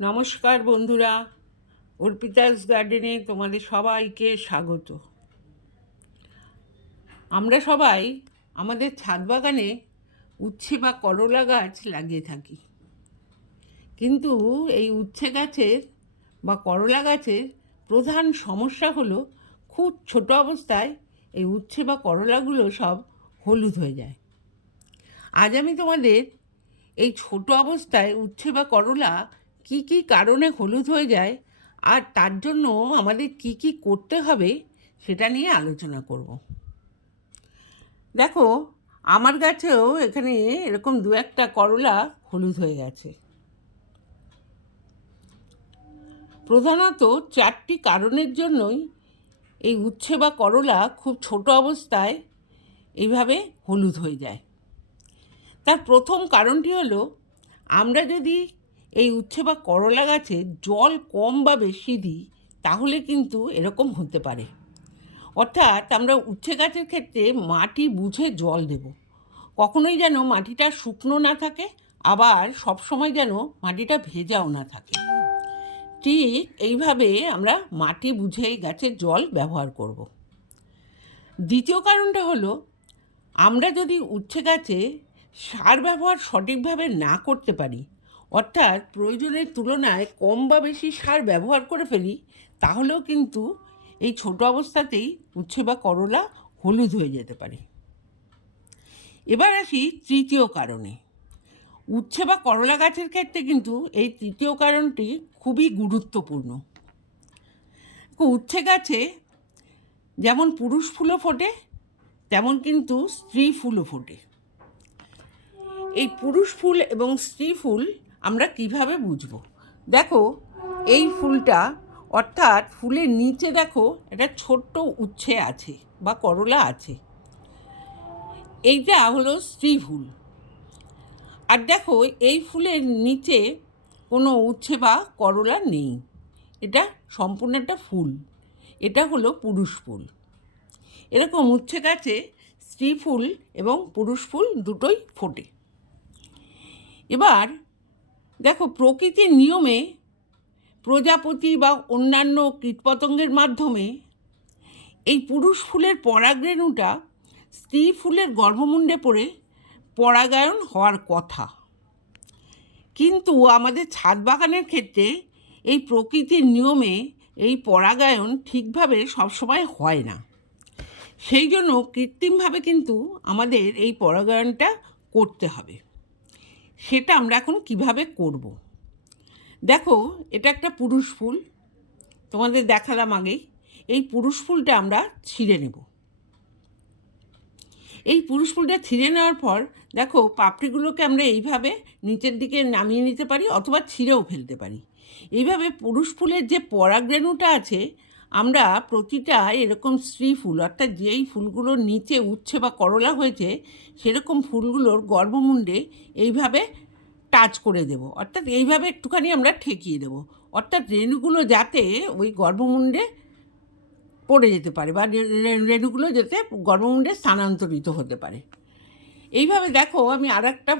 নমস্কার বন্ধুরা, অর্পিতাস গার্ডেনে তোমাদের সবাইকে স্বাগত। আমরা সবাই আমাদের ছাদ বাগানে উচ্ছে বা করলা গাছ লাগিয়ে থাকি, কিন্তু এই উচ্ছে গাছের বা করলা গাছের প্রধান সমস্যা হলো খুব ছোট অবস্থায় এই উচ্ছে বা করলাগুলো সব হলুদ হয়ে যায়। আজ আমি তোমাদের এই ছোট অবস্থায় উচ্ছে বা করলা কি কি কারণে হলুদ হয়ে যায় আর তার জন্য আমাদের কি কি করতে হবে সেটা নিয়ে আলোচনা করব। দেখো, আমার গাছেও এখানে এরকম দু একটা করলা হলুদ হয়ে গেছে। প্রধানত 4টি কারণের জন্যই এই উচ্ছে বা করলা খুব ছোট অবস্থায় এইভাবে হলুদ হয়ে যায়। তার প্রথম কারণটি হলো, আমরা যদি এই উচ্ছে বা করলা গাছে জল কম বা বেশি দিই তাহলে কিন্তু এরকম হতে পারে। অর্থাৎ আমরা উচ্ছে গাছের ক্ষেত্রে মাটি বুঝে জল দেব, কখনোই যেন মাটিটা শুকনো না থাকে, আবার সবসময় যেন মাটিটা ভেজাও না থাকে। ঠিক এইভাবে আমরা মাটি বুঝে গাছের জল ব্যবহার করব। দ্বিতীয় কারণটা হলো, আমরা যদি উচ্ছে গাছে সার ব্যবহার সঠিকভাবে না করতে পারি, অর্থাৎ প্রয়োজনের তুলনায় কম বা বেশি সার ব্যবহার করে ফেলি, তাহলেও কিন্তু এই ছোট অবস্থাতেই উচ্ছে বা করলা হলুদ হয়ে যেতে পারে। এবার আসি তৃতীয় কারণে। উচ্ছে বা করলা গাছের ক্ষেত্রে কিন্তু এই তৃতীয় কারণটি খুবই গুরুত্বপূর্ণ। উচ্ছে গাছে যেমন পুরুষ ফুলও ফোটে, তেমন কিন্তু স্ত্রী ফুলও ফোটে। এই পুরুষ ফুল এবং স্ত্রী ফুল আমরা কিভাবে বুঝব? দেখো, এই ফুলটা, অর্থাৎ ফুলের নিচে দেখো একটা ছোট্ট উচ্ছে আছে বা করলা আছে, এইটা হলো স্ত্রী ফুল। আর দেখো, এই ফুলের নিচে কোনো উচ্ছে বা করলা নেই, এটা সম্পূর্ণ একটা ফুল, এটা হলো পুরুষ ফুল। এরকম উচ্ছে গাছে স্ত্রী ফুল এবং পুরুষ ফুল দুটোই ফোটে। এবার দেখো, প্রকৃতির নিয়মে প্রজাপতি বা অন্যান্য কীটপতঙ্গের মাধ্যমে এই পুরুষ ফুলের পরাগরেণুটা স্ত্রী ফুলের গর্ভমুণ্ডে পড়ে পরাগায়ন হওয়ার কথা, কিন্তু আমাদের ছাদ বাগানের ক্ষেত্রে এই প্রকৃতির নিয়মে এই পরাগায়ন ঠিকভাবে সবসময় হয় না। সেই জন্য কৃত্রিমভাবে কিন্তু আমাদের এই পরাগায়নটা করতে হবে। সেটা আমরা এখন কিভাবে করব? দেখো, এটা একটা পুরুষ ফুল, তোমাদের দেখালাম আগেই। এই পুরুষ ফুলটা আমরা ছিঁড়ে নেব। এই পুরুষ ফুলটা ছিঁড়ে নেওয়ার পর দেখো, পাপড়িগুলোকে আমরা এইভাবে নিচের দিকে নামিয়ে নিতে পারি অথবা ছিঁড়েও ফেলতে পারি। এইভাবে পুরুষ ফুলের যে পরাগরেণুটা আছে, আমরা প্রতিটা এরকম স্ত্রী ফুল, অর্থাৎ যেই ফুলগুলোর নিচে উচ্ছে বা করলা হয়েছে সেরকম ফুলগুলোর গর্ভমুণ্ডে এইভাবে টাচ করে দেব, অর্থাৎ এইভাবে একটুখানি আমরা ঠেকিয়ে দেব, অর্থাৎ রেণুগুলো যাতে ওই গর্ভমুণ্ডে পড়ে যেতে পারে বা রেণুগুলো যাতে গর্ভমুণ্ডে স্থানান্তরিত হতে পারে। এইভাবে দেখো, আমি আর একটা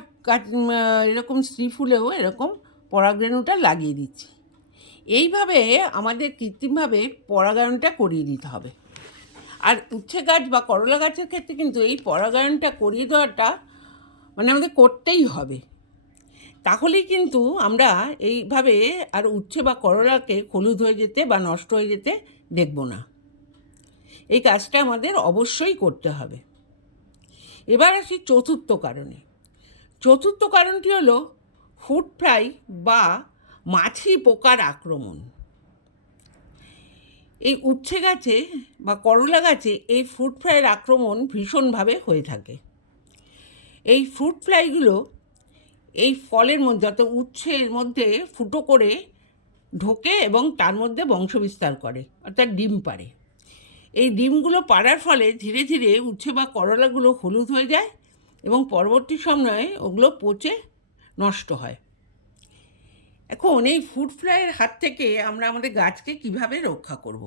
এরকম স্ত্রী ফুলেও এরকম পরাগরেণুটা লাগিয়ে দিচ্ছি। এইভাবে আমাদের কৃত্রিমভাবে পরাগায়নটা করিয়ে দিতে হবে। আর উচ্ছে গাছ বা করলা গাছের ক্ষেত্রে কিন্তু এই পরাগায়নটা করিয়ে দেওয়াটা আমাদের করতেই হবে। তাহলেই কিন্তু আমরা এইভাবে আর উচ্ছে বা করলাকে হলুদ হয়ে যেতে বা নষ্ট হয়ে যেতে দেখব না। এই কাজটা আমাদের অবশ্যই করতে হবে। এবার আসি চতুর্থ কারণে। চতুর্থ কারণটি হলো ফ্রুট ফ্লাই বা মাছি পোকার আক্রমণ। এই উচ্ছে গাছে বা করলা গাছে এই ফ্রুট ফ্লাইয়ের আক্রমণ ভীষণভাবে হয়ে থাকে। এই ফ্রুট ফ্লাইগুলো এই ফলের মধ্যে, অর্থাৎ উচ্ছের মধ্যে ফুটো করে ঢোকে এবং তার মধ্যে বংশবিস্তার করে, অর্থাৎ ডিম পাড়ে। এই ডিমগুলো পাড়ার ফলে ধীরে ধীরে উচ্ছে বা করলাগুলো হলুদ হয়ে যায় এবং পরবর্তী সময়ে ওগুলো পচে নষ্ট হয়। এখন এই ফ্রুট ফ্লাইয়ের হাত থেকে আমরা আমাদের গাছকে কিভাবে রক্ষা করব?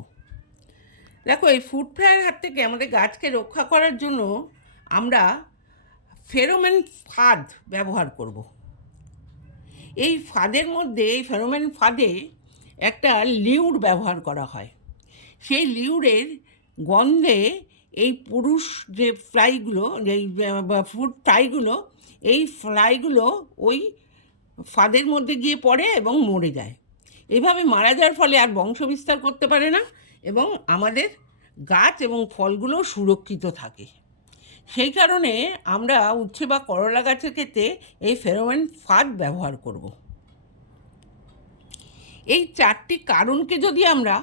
দেখো, এই ফ্রুট ফ্লাইয়ের হাত থেকে আমাদের গাছকে রক্ষা করার জন্য আমরা ফেরোমন ফাঁদ ব্যবহার করব। এই ফাঁদের মধ্যে, এই ফেরোমন ফাঁদে একটা লিউর ব্যবহার করা হয়। সেই লিউরের গন্ধে এই পুরুষ যে ফ্লাইগুলো, যেই ফ্রুট ফ্লাইগুলো, এই ফ্লাইগুলো ওই ফাঁদের মধ্যে গিয়ে পড়ে এবং মরে যায়। এভাবে মারা যাওয়ার ফলে আর বংশবিস্তার করতে পারে না এবং আমাদের গাছ এবং ফলগুলো সুরক্ষিত থাকে। সেই কারণে আমরা উচ্ছে বা করলা গাছের ক্ষেত্রে এই ফেরোমন ফাঁদ ব্যবহার করব। এই 4টি কারণকে যদি আমরা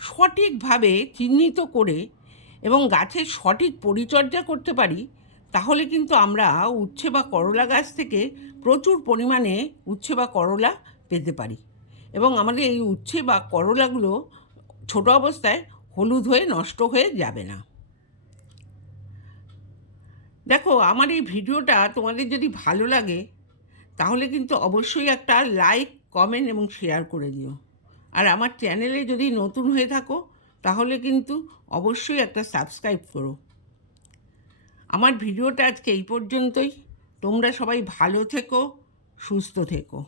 সঠিকভাবে চিহ্নিত করে এবং গাছের সঠিক পরিচর্যা করতে পারি, তাহলে কিন্তু আমরা উচ্ছে বা করলা গাছ থেকে প্রচুর পরিমাণে উচ্ছে বা করলা পেতে পারি এবং আমাদের এই উচ্ছে বা করলাগুলো ছোট অবস্থায় হলুদ হয়ে নষ্ট হয়ে যাবে না। দেখো, আমার এই ভিডিওটা তোমাদের যদি ভালো লাগে তাহলে কিন্তু অবশ্যই একটা লাইক, কমেন্ট এবং শেয়ার করে দিও। আর আমার চ্যানেলে যদি নতুন হয়ে থাকো তাহলে কিন্তু অবশ্যই একটা সাবস্ক্রাইব করো। আমার ভিডিওটা আজকে এই পর্যন্তই। তোমরা সবাই ভালো থেকো, সুস্থ থেকো।